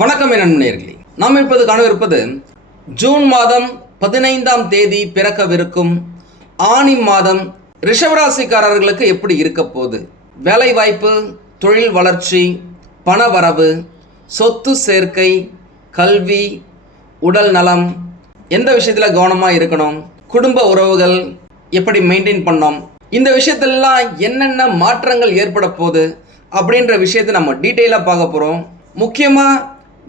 வணக்கம் என் நண்பர்களே, நாம் இப்போது காணவிருப்பது ஜூன் மாதம் 15ஆம் தேதி பிறக்கவிருக்கும் ஆனி மாதம் ரிஷபராசிக்காரர்களுக்கு எப்படி இருக்க போகுது. வேலை வாய்ப்பு, தொழில் வளர்ச்சி, பண வரவு, சொத்து சேர்க்கை, கல்வி, உடல் நலம், எந்த விஷயத்தில் கவனமாக இருக்கணும், குடும்ப உறவுகள் எப்படி மெயின்டைன் பண்ணோம், இந்த விஷயத்திலலாம் என்னென்ன மாற்றங்கள் ஏற்பட போகுது அப்படின்ற விஷயத்தை நம்ம டீட்டெயிலாக பார்க்க போகிறோம். முக்கியமாக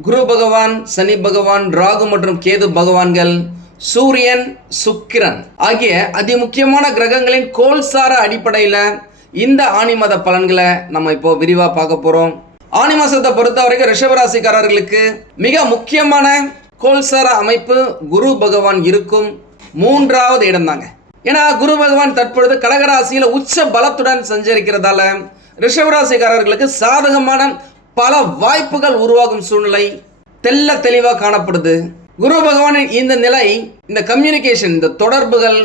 குரு பகவான், சனி பகவான், ராகு மற்றும் கேது பகவான்கள், சூரியன், சுக்கிரன் ஆகிய அதிமுக்கியமான கிரகங்களின் கோல்சார அடிப்படையில் இந்த ஆனி மாத பலன்களை நம்ம இப்போ விரிவாக பார்க்க போகிறோம். ஆனி மாதத்தை பொறுத்த வரைக்கும் ரிஷபராசிக்காரர்களுக்கு மிக முக்கியமான கோல்சார அமைப்பு குரு பகவான் இருக்கும் 3வது இடம் தாங்க. ஏன்னா குரு பகவான் தற்பொழுது கடகராசியில் உச்ச பலத்துடன் சஞ்சரிக்கிறதால ரிஷபராசிக்காரர்களுக்கு சாதகமான பல வாய்ப்புகள் உருவாகும் சூழ்நிலை தெல்ல தெளிவாக காணப்படுது. குரு பகவானின் இந்த நிலை, இந்த கம்யூனிகேஷன், இந்த தொடர்புகள்,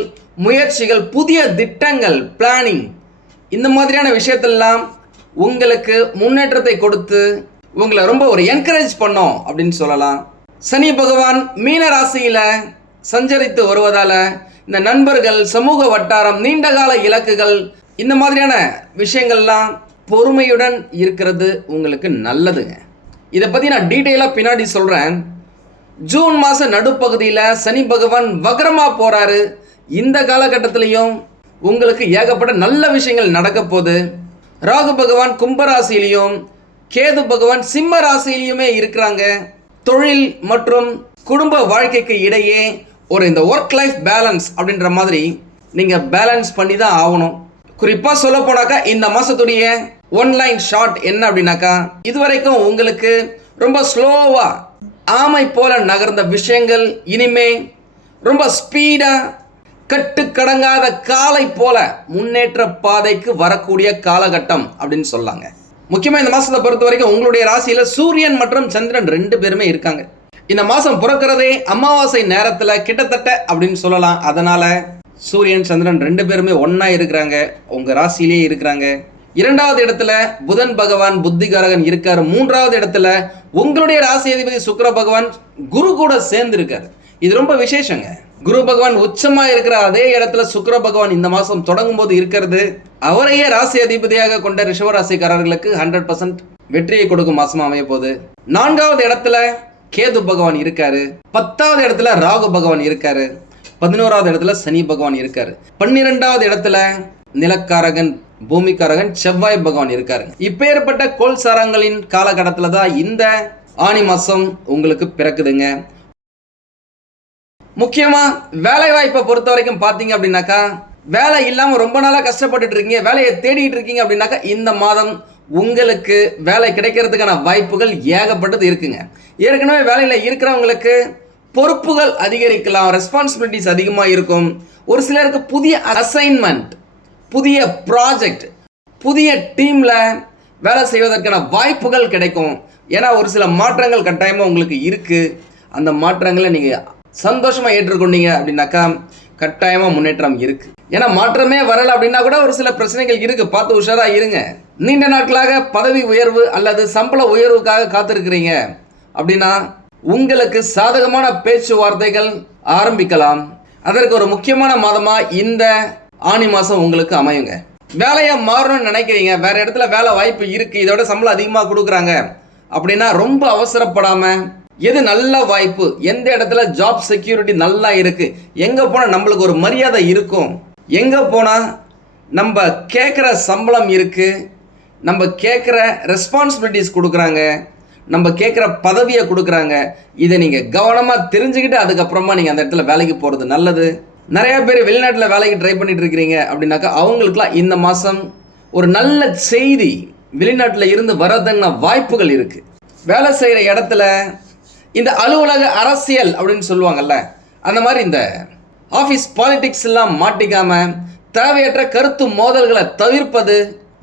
முயற்சிகள், புதிய திட்டங்கள், பிளானிங், இந்த மாதிரியான விஷயத்தெல்லாம் உங்களுக்கு முன்னேற்றத்தை கொடுத்து உங்களை ரொம்ப ஒரு என்கரேஜ் பண்ணோம் அப்படின்னு சொல்லலாம். சனி பகவான் மீன ராசியில் சஞ்சரித்து வருவதால் இந்த நண்பர்கள், சமூக வட்டாரம், நீண்டகால இலக்குகள், இந்த மாதிரியான விஷயங்கள்லாம் பொறுமையுடன் இருக்கிறது உங்களுக்கு நல்லதுங்க. இதை பற்றி நான் டீட்டெயிலாக பின்னாடி சொல்கிறேன். ஜூன் மாத நடுப்பகுதியில் சனி பகவான் வக்ரமாக போகிறாரு. இந்த காலகட்டத்திலையும் உங்களுக்கு ஏகப்பட்ட நல்ல விஷயங்கள் நடக்க போகுது. ராகு பகவான் கும்பராசிலையும் கேது பகவான் சிம்ம ராசியிலையுமே இருக்கிறாங்க. தொழில் மற்றும் குடும்ப வாழ்க்கைக்கு இடையே ஒரு இந்த ஒர்க் லைஃப் பேலன்ஸ் அப்படின்ற மாதிரி நீங்கள் பேலன்ஸ் பண்ணி தான் ஆகணும். குறிப்பாக சொல்ல போனாக்கா இந்த மாதத்துடைய ஒன்லைன் ஷார்ட் என்ன அப்படின்னாக்கா, இதுவரைக்கும் உங்களுக்கு ரொம்ப ஸ்லோவாக ஆமை போல நகர்ந்த விஷயங்கள் இனிமே ரொம்ப ஸ்பீடாக கட்டுக்கடங்காத காலை போல முன்னேற்ற பாதைக்கு வரக்கூடிய காலகட்டம் அப்படின்னு சொல்லாங்க. முக்கியமாக இந்த மாதத்தை பொறுத்த வரைக்கும் உங்களுடைய ராசியில் சூரியன் மற்றும் சந்திரன் 2 பேருமே இருக்காங்க. இந்த மாதம் பிறக்கிறதே அமாவாசை நேரத்தில் கிட்டத்தட்ட அப்படின்னு சொல்லலாம். அதனால் சூரியன் சந்திரன் 2 பேருமே ஒன்றா இருக்கிறாங்க, உங்கள் ராசியிலேயே இருக்கிறாங்க. 2வது இடத்துல புதன் பகவான் புத்திகாரகன் இருக்கார். 3வது இடத்துல உங்களுடைய ராசி அதிபதி சுக்கிர பகவான் குரு கூட சேர்ந்து இருக்கார். இது ரொம்ப விசேஷங்க. குரு பகவான் உச்சமா இருக்கிற அதே இடத்துல சுக்கிர பகவான் இந்த மாதம் தொடங்கும் போது இருக்கிறது அவரையே ராசி அதிபதியாக கொண்ட ரிஷபராசிக்காரர்களுக்கு 100% வெற்றியை கொடுக்கும் மாசமா அமைய போகுது. 4வது இடத்துல கேது பகவான் இருக்காரு. 10வது இடத்துல ராகு பகவான் இருக்காரு. 11வது இடத்துல சனி பகவான் இருக்காரு. 12வது இடத்துல நிலக்காரகன் பூமிக்காரகன் செவ்வாய் பகவான் இருக்காரு. இப்பேற்பட்ட கோல்சாரங்களின் காலகட்டத்தில் தான் இந்த ஆனி மாசம் உங்களுக்கு பிறக்குதுங்க. முக்கியமா வேலை வாய்ப்பை பொறுத்த வரைக்கும் பார்த்தீங்க அப்படின்னாக்கா, வேலை இல்லாமல் ரொம்ப நாளாக கஷ்டப்பட்டுட்டு இருக்கீங்க, வேலையை தேடிட்டு இருக்கீங்க அப்படின்னாக்கா இந்த மாதம் உங்களுக்கு வேலை கிடைக்கிறதுக்கான வாய்ப்புகள் ஏகப்பட்டது இருக்குங்க. ஏற்கனவே வேலையில் இருக்கிறவங்களுக்கு பொறுப்புகள் அதிகரிக்கலாம், ரெஸ்பான்சிபிலிட்டிஸ் அதிகமாக இருக்கும். ஒரு சிலருக்கு புதிய அசைன்மெண்ட், புதிய ப்ராஜெக்ட், புதிய டீமில் வேலை செய்வதற்கான வாய்ப்புகள் கிடைக்கும். ஏன்னா ஒரு சில மாற்றங்கள் கட்டாயமாக உங்களுக்கு இருக்குது. அந்த மாற்றங்களை நீங்கள் சந்தோஷமாக ஏற்றுக்கொண்டீங்க அப்படின்னாக்கா கட்டாயமாக முன்னேற்றம் இருக்குது. ஏன்னா மாற்றமே வரலை அப்படின்னா கூட ஒரு சில பிரச்சனைகள் இருக்குது, பார்த்து உஷாராக இருங்க. நீண்ட நாட்களாக பதவி உயர்வு அல்லது சம்பள உயர்வுக்காக காத்திருக்கிறீங்க அப்படின்னா உங்களுக்கு சாதகமான பேச்சுவார்த்தைகள் ஆரம்பிக்கலாம். அதற்கு ஒரு முக்கியமான மாதமாக இந்த ஆனி மாதம் உங்களுக்கு அமையுங்க. வேலையை மாறணும்னு நினைக்கிறீங்க, வேற இடத்துல வேலை வாய்ப்பு இருக்குது, இதோட சம்பளம் அதிகமாக கொடுக்குறாங்க அப்படின்னா ரொம்ப அவசரப்படாமல் எது நல்ல வாய்ப்பு, எந்த இடத்துல ஜாப் செக்யூரிட்டி நல்லா இருக்குது, எங்கே போனால் நம்மளுக்கு ஒரு மரியாதை இருக்கும், எங்கே போனால் நம்ம கேட்குற சம்பளம் இருக்குது, நம்ம கேட்குற ரெஸ்பான்சிபிலிட்டிஸ் கொடுக்குறாங்க, நம்ம கேட்குற பதவியை கொடுக்குறாங்க, இதை நீங்கள் கவனமாக தெரிஞ்சுக்கிட்டு அதுக்கப்புறமா நீங்கள் அந்த இடத்துல வேலைக்கு போகிறது நல்லது. நிறையா பேர் வெளிநாட்டில் வேலைக்கு ட்ரை பண்ணிட்டு இருக்கிறீங்க அப்படின்னாக்கா அவங்களுக்குலாம் இந்த மாதம் ஒரு நல்ல செய்தி வெளிநாட்டில் இருந்து வரதுன்னா வாய்ப்புகள் இருக்குது. வேலை செய்கிற இடத்துல இந்த அலுவலக அரசியல் அப்படின்னு சொல்லுவாங்கல்ல, அந்த மாதிரி இந்த ஆஃபீஸ் பாலிடிக்ஸ் எல்லாம் மாட்டிக்காமல் தேவையற்ற கருத்து மோதல்களை தவிர்ப்பது.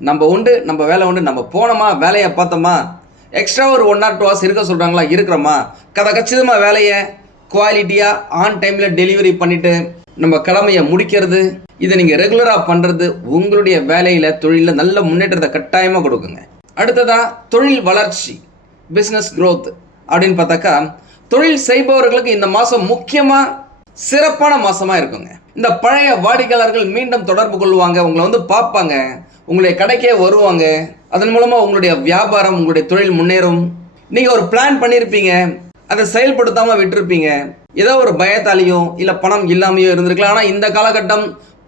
நம்ம உண்டு, நம்ம வேலை உண்டு, நம்ம போனோமா வேலையை பார்த்தோமா, எக்ஸ்ட்ரா ஒரு 1 or 2 hours இருக்க சொல்கிறாங்களா, இருக்கிறோமா, கச்சிதமாக வேலையை குவாலிட்டியாக ஆன் டைமில் டெலிவரி பண்ணிவிட்டு நம்ம கடமையை முடிக்கிறது. இதை நீங்கள் ரெகுலராக பண்ணுறது உங்களுடைய வேலையில், தொழிலில் நல்ல முன்னேற்றத்தை கட்டாயமாக கொடுக்குங்க. அடுத்ததாக தொழில் வளர்ச்சி, பிஸ்னஸ் க்ரோத், அப்படின்னு பார்த்தாக்கா தொழில் செய்பவர்களுக்கு இந்த மாதம் முக்கியமாக சிறப்பான மாதமாக இருக்குங்க. இந்த பழைய வாடிக்கையாளர்கள் மீண்டும் தொடர்பு கொள்வாங்க, உங்களை வந்து பார்ப்பாங்க, உங்களுடைய கடைக்கே வருவாங்க. அதன் மூலமாக உங்களுடைய வியாபாரம், உங்களுடைய தொழில் முன்னேறும். நீங்கள் ஒரு பிளான் பண்ணியிருப்பீங்க, அதை செயல்படுத்தாமல் விட்டுருப்பீங்க. ஏதோ ஒரு பயத்தாலேயோ இல்லை பணம் இல்லாமையோ இருந்திருக்கலாம். ஆனால் இந்த காலகட்டம்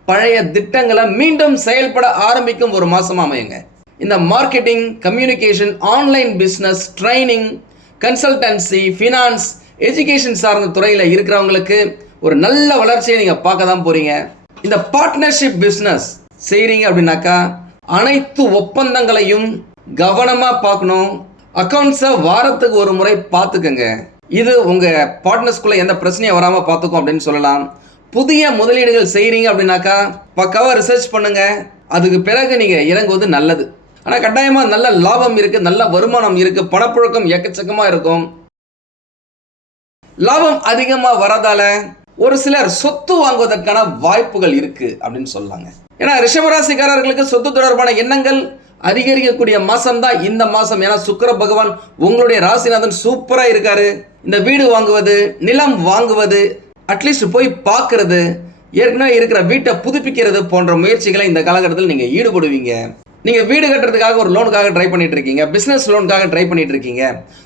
பழைய திட்டங்களை மீண்டும் செயல்பட ஆரம்பிக்கும் ஒரு மாதமாக அமையுங்க. இந்த marketing, communication, online business, training, consultancy, finance, education சார்ந்த துறையில் இருக்கிறவங்களுக்கு ஒரு நல்ல வளர்ச்சியை நீங்கள் பார்க்க தான் போகிறீங்க. இந்த பார்ட்னர்ஷிப் பிஸ்னஸ் செய்கிறீங்க அப்படின்னாக்கா அனைத்து ஒப்பந்தங்களையும் கவனமாக பார்க்கணும். அக்கௌண்ட்ஸை வாரத்துக்கு ஒரு முறை பார்த்துக்கங்க. இது உங்கள் பார்ட்னர்ஸ்குள்ளே எந்த பிரச்சனையும் வராமல் பார்த்துக்கும் அப்படின்னு சொல்லலாம். புதிய முதலீடுகள் செய்கிறீங்க அப்படின்னாக்கா பக்காவாக ரிசர்ச் பண்ணுங்கள். அதுக்கு பிறகு நீங்கள் இறங்குவது நல்லது. ஆனால் கட்டாயமாக நல்ல லாபம் இருக்குது, நல்ல வருமானம் இருக்குது, பணப்புழக்கம் எக்கச்சக்கமாக இருக்கும். லாபம் அதிகமாக வரதால ஒரு சிலர் சொத்து வாங்குவதற்கான வாய்ப்புகள் இருக்குது அப்படின்னு சொல்லலாங்க. ஏன்னா ரிஷபராசிக்காரர்களுக்கு சொத்து தொடர்பான எண்ணங்கள் அதிகரிக்கக்கூடிய மாதம் தான் இந்த மாதம். ஏன்னா சுக்கிர பகவான் உங்களுடைய ராசிநாதன் சூப்பராக இருக்காரு. இந்த வீடு வாங்குவது, நிலம் வாங்குவது, அட்லீஸ்ட் போய் பார்க்கறது, ஏற்கனவே இருக்கிற வீட்டை புதுப்பிக்கிறது போன்ற முயற்சிகளை இந்த காலகட்டத்தில் நீங்கள் ஈடுபடுவீங்க. நீங்கள் வீடு கட்டுறதுக்காக ஒரு லோனுக்காக ட்ரை பண்ணிட்டு இருக்கீங்க, பிஸ்னஸ் லோனுக்காக ட்ரை பண்ணிட்டு இருக்கீங்க,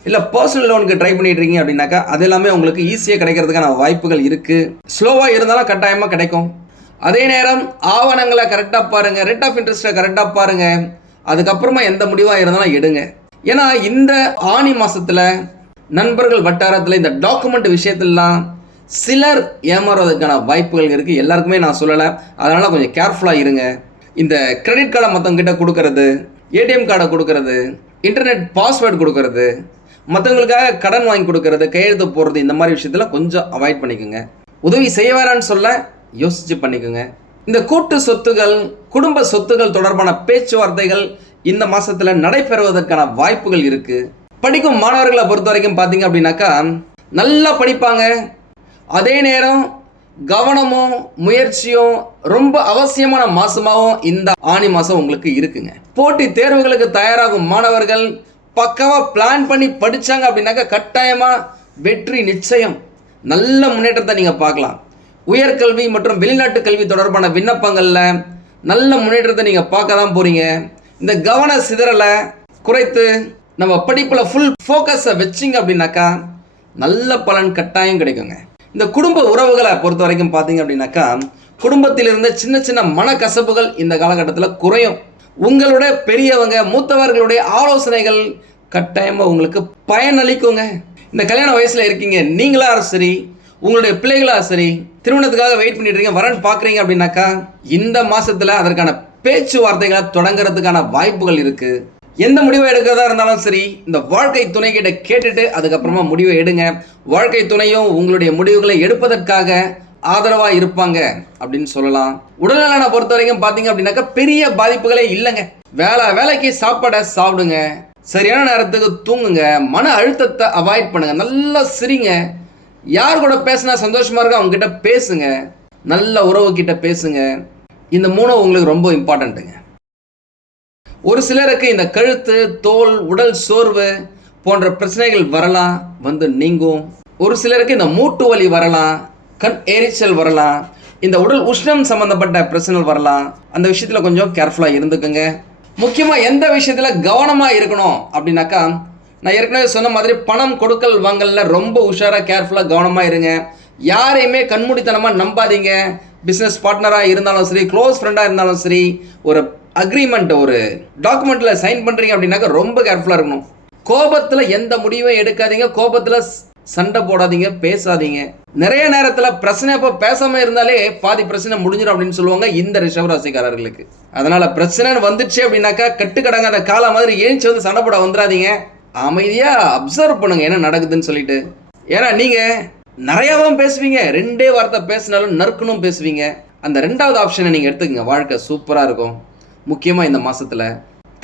இல்லை பர்சனல் லோனுக்கு ட்ரை பண்ணிட்டு இருக்கீங்க அப்படின்னாக்கா அது எல்லாமே உங்களுக்கு ஈஸியாக கிடைக்கிறதுக்கான வாய்ப்புகள் இருக்குது. ஸ்லோவாக இருந்தாலும் கட்டாயமாக கிடைக்கும். அதே நேரம் ஆவணங்களை கரெக்டாக பாருங்கள், ரேட் ஆஃப் இன்ட்ரெஸ்ட்டை கரெக்டாக பாருங்கள். அதுக்கப்புறமா எந்த முடிவாக இருந்தாலும் எடுங்க. ஏன்னா இந்த ஆனி மாதத்தில் நண்பர்கள் வட்டாரத்தில் இந்த டாக்குமெண்ட் விஷயத்திலாம் சிலர் ஏமாறுவதற்கான வாய்ப்புகள் இருக்குது. எல்லாருக்குமே நான் சொல்லலை, அதனால் கொஞ்சம் கேர்ஃபுல்லாக இருங்க. இந்த கிரெடிட் கார்டை மற்றவங்கிட்ட கொடுக்கறது, ஏடிஎம் கார்டை கொடுக்கறது, இன்டர்நெட் பாஸ்வேர்டு கொடுக்கறது, மற்றவங்களுக்காக கடன் வாங்கி கொடுக்கறது, கையெழுத்து போடுறது, இந்த மாதிரி விஷயத்தில் கொஞ்சம் அவாய்ட் பண்ணிக்கோங்க. உதவி செய்ய வேணான்னு சொல்ல யோசித்து பண்ணிக்கோங்க. இந்த கூட்டு சொத்துகள், குடும்ப சொத்துகள் தொடர்பான பேச்சுவார்த்தைகள் இந்த மாதத்தில் நடைபெறுவதற்கான வாய்ப்புகள் இருக்குது. படிக்கும் மாணவர்களை பொறுத்த வரைக்கும் பார்த்தீங்க அப்படின்னாக்கா நல்லா படிப்பாங்க. அதே நேரம் கவனமும் முயற்சியும் ரொம்ப அவசியமான மாதமாகவும் இந்த ஆனி மாதம் உங்களுக்கு இருக்குங்க. போட்டி தேர்வுகளுக்கு தயாராகும் மாணவர்கள் பக்காவாக பிளான் பண்ணி படித்தாங்க அப்படின்னாக்கா கட்டாயமாக வெற்றி நிச்சயம். நல்ல முன்னேற்றத்தை நீங்கள் பார்க்கலாம். உயர்கல்வி மற்றும் வெளிநாட்டு கல்வி தொடர்பான விண்ணப்பங்களில் நல்ல முன்னேற்றத்தை நீங்கள் பார்க்க தான் போகிறீங்க. இந்த கவன சிதறலை குறைத்து நம்ம படிப்பில் ஃபுல் ஃபோக்கஸை வச்சிங்க அப்படின்னாக்கா நல்ல பலன் கட்டாயம் கிடைக்குங்க. இந்த குடும்ப உறவுகளை பொறுத்த வரைக்கும் பார்த்தீங்க அப்படின்னாக்கா குடும்பத்தில் இருந்த சின்ன சின்ன மனக்கசப்புகள் இந்த காலகட்டத்தில் குறையும். உங்களுடைய பெரியவங்க, மூத்தவர்களுடைய ஆலோசனைகள் கட்டாயமாக உங்களுக்கு பயனளிக்குங்க. இந்த கல்யாண வயசில் இருக்கீங்க, நீங்களா சரி, உங்களுடைய பிள்ளைகளா சரி, திருமணத்துக்காக வெயிட் பண்ணிட்டு இருக்கீங்க, வரன் பார்க்குறீங்க அப்படின்னாக்கா இந்த மாதத்தில் அதற்கான பேச்சுவார்த்தைகளை தொடங்குறதுக்கான வாய்ப்புகள் இருக்குது. எந்த முடிவை எடுக்கிறதா இருந்தாலும் சரி, இந்த வாழ்க்கை துணை கிட்ட கேட்டுட்டு அதுக்கப்புறமா முடிவை எடுங்க. வாழ்க்கை துணையும் உங்களுடைய முடிவுகளை எடுப்பதற்காக ஆதரவாக இருப்பாங்க அப்படின்னு சொல்லலாம். உடல்நலனை பொறுத்த வரைக்கும் பார்த்தீங்க அப்படின்னாக்கா பெரிய பாதிப்புகளே இல்லைங்க. வேலைக்கு சாப்பாடை சாப்பிடுங்க, சரியான நேரத்துக்கு தூங்குங்க, மன அழுத்தத்தை அவாய்ட் பண்ணுங்க, நல்லா சிரிங்க. யார் கூட பேசினா சந்தோஷமா இருக்கோ அவங்க கிட்ட பேசுங்க, நல்ல உறவு கிட்ட பேசுங்க. இந்த மூணும் உங்களுக்கு ரொம்ப இம்பார்ட்டண்ட்டுங்க. ஒரு சிலருக்கு இந்த கழுத்து, தோல், உடல் சோர்வு போன்ற பிரச்சனைகள் வரலாம், வந்து நீங்கும். ஒரு சிலருக்கு இந்த மூட்டு வலி வரலாம், கண் எரிச்சல் வரலாம், இந்த உடல் உஷ்ணம் சம்பந்தப்பட்ட பிரச்சனைகள் வரலாம். அந்த விஷயத்தில் கொஞ்சம் கேர்ஃபுல்லாக இருந்துக்குங்க. முக்கியமாக எந்த விஷயத்தில் கவனமாக இருக்கணும் அப்படின்னாக்கா நான் ஏற்கனவே சொன்ன மாதிரி பணம் கொடுக்கல் வாங்கல ரொம்ப உஷாராக கேர்ஃபுல்லாக கவனமாக இருங்க. யாரையுமே கண்மூடித்தனமாக நம்பாதீங்க. பிஸ்னஸ் பார்ட்னராக இருந்தாலும் சரி, க்ளோஸ் ஃப்ரெண்டாக இருந்தாலும் சரி, ஒரு அக்ரிமெண்ட், ஒரு டாக்குமெண்ட்டில் சைன் பண்ணுறீங்க அப்படின்னாக்கா ரொம்ப கேர்ஃபுல்லாக இருக்கணும். கோபத்தில் எந்த முடிவும் எடுக்காதீங்க, கோபத்தில் சண்டை போடாதீங்க, பேசாதீங்க. நிறைய நேரத்தில் பிரச்சனை இப்போ பேசாமல் இருந்தாலே பாதி பிரச்சனை முடிஞ்சிடும் அப்படின்னு சொல்லுவாங்க இந்த ரிஷபராசிக்காரர்களுக்கு. அதனால் பிரச்சனை வந்துச்சு அப்படின்னாக்கா கட்டுக்கடங்காத காலம் மாதிரி ஏஞ்சி வந்து சண்டை போட வந்துடாதீங்க. அமைதியாக அப்சர்வ் பண்ணுங்க என்ன நடக்குதுன்னு சொல்லிட்டு. ஏன்னா நீங்கள் நிறையாவும் பேசுவீங்க, ரெண்டே வார்த்தை பேசினாலும் நறுக்கணும் பேசுவீங்க. அந்த ரெண்டாவது ஆப்ஷனை நீங்கள் எடுத்துக்கங்க, வாழ்க்கை சூப்பராக இருக்கும். முக்கியமாக இந்த மாதத்தில்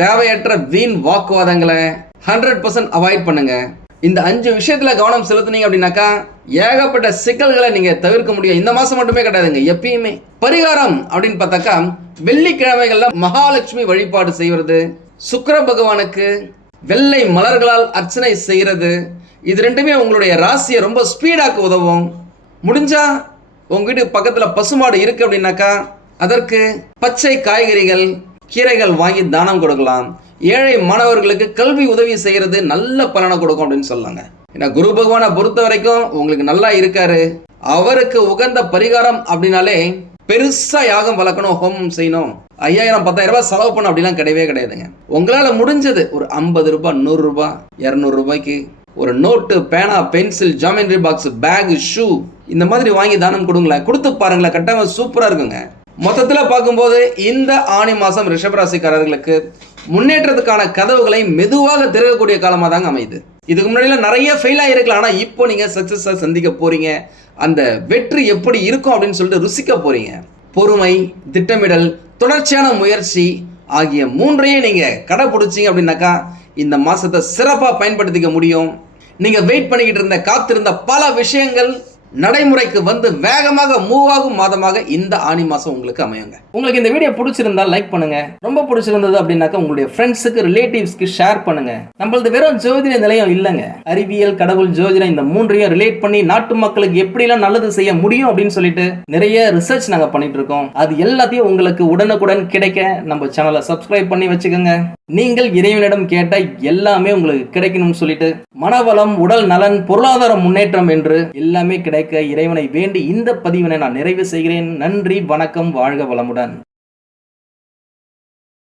தேவையற்ற வீண் வாக்குவாதங்களை 100% அவாய்ட் பண்ணுங்க. இந்த 5 விஷயத்தில் கவனம் செலுத்துனீங்க அப்படின்னாக்கா ஏகப்பட்ட சிக்கல்களை நீங்கள் தவிர்க்க முடியும். இந்த மாதம் மட்டுமே கிடையாதுங்க, எப்பயுமே. பரிகாரம் அப்படின்னு பார்த்தாக்கா வெள்ளிக்கிழமைகளில் மகாலட்சுமி வழிபாடு செய்வது, சுக்கிர பகவானுக்கு வெள்ளை மலர்களால் அர்ச்சனை செய்கிறது, இது ரெண்டுமே உங்களுடைய ராசியை ரொம்ப ஸ்பீடாக்க உதவும். முடிஞ்சா உங்க வீட்டு பக்கத்தில் பசுமாடு இருக்கு அப்படின்னாக்கா அதற்கு பச்சை காய்கறிகள் கீரைகள் வாங்கி தானம் கொடுக்கலாம். ஏழை மாணவர்களுக்கு கல்வி உதவி செய்கிறது நல்ல பலனை கொடுக்கும் அப்படின்னு சொல்லாங்க. ஏன்னா குரு பகவானை பொறுத்த வரைக்கும் உங்களுக்கு நல்லா இருக்காரு. அவருக்கு உகந்த பரிகாரம் அப்படின்னாலே பெருசா யாகம் வளர்க்கணும், ஹோமம் செய்யணும், 5000 10,000 ரூபாய் செலவு பண்ண அப்படிலாம் கிடையவே கிடையாதுங்க. உங்களால முடிஞ்சது ஒரு 50 ரூபாய் 100 ரூபாய் 200 ரூபாய்க்கு ஒரு நோட்டு, பேனா, pencil, geometry box, bag, shoe இந்த மாதிரி வாங்கி தானம் கொடுங்களேன். கொடுத்து பாருங்களேன், கட்டாயம் சூப்பரா இருக்குங்க. மொத்தத்தில் பார்க்கும்போது இந்த ஆனி மாதம் ரிஷபராசிக்காரர்களுக்கு முன்னேற்றத்துக்கான கதவுகளை மெதுவாக திறக்கக்கூடிய காலமாக தாங்க அமையுது. இதுக்கு முன்னாடியில் நிறைய ஃபெயில் ஆகிருக்கலாம், ஆனால் இப்போ நீங்கள் சக்ஸஸாக சந்திக்க போகிறீங்க. அந்த வெற்றி எப்படி இருக்கும் அப்படின்னு சொல்லிட்டு ருசிக்க போகிறீங்க. பொறுமை, திட்டமிடல், தொடர்ச்சியான முயற்சி ஆகிய 3ஐயும் நீங்கள் கடைப்பிடிச்சிங்க அப்படின்னாக்கா இந்த மாதத்தை சிறப்பாக பயன்படுத்திக்க முடியும். நீங்கள் வெயிட் பண்ணிக்கிட்டு இருந்த காத்திருந்த பல விஷயங்கள் நடைமுறைக்கு வந்து வேகமாக மூவ் ஆகும் மாதமாக இந்த ஆனி மாசம் உங்களுக்கு அமையுங்க. உங்களுக்கு இந்த வீடியோ பிடிச்சிருந்தா லைக் பண்ணுங்க. ரொம்ப பிடிச்சிருந்தது அப்படின்னாக்கா உங்களுடைய ஃப்ரெண்ட்ஸுக்கு, ரிலேட்டிவ்ஸ்க்கு ஷேர் பண்ணுங்க. நம்மளது வெறும் ஜோதிட நிலையம் இல்லைங்க. அறிவியல், கடவுள், ஜோதிடம் இந்த 3ஐயும் ரிலேட் பண்ணி நாட்டு மக்களுக்கு எப்படிலாம் நல்லது செய்ய முடியும் அப்படின்னு சொல்லிட்டு நிறைய ரிசர்ச் நாங்க பண்ணிட்டு இருக்கோம். அது எல்லாத்தையும் உங்களுக்கு உடனுக்குடன் கிடைக்க நம்ம சேனலை சப்ஸ்கிரைப் பண்ணி வச்சுக்கோங்க. நீங்கள் இறைவனிடம் கேட்ட எல்லாமே உங்களுக்கு கிடைக்கணும்னு சொல்லிட்டு மனவளம், உடல் நலன், பொருளாதார முன்னேற்றம் என்று எல்லாமே கிடைக்க இறைவனை வேண்டி இந்த பதிவினை நான் நிறைவு செய்கிறேன். நன்றி, வணக்கம், வாழ்க வளமுடன்.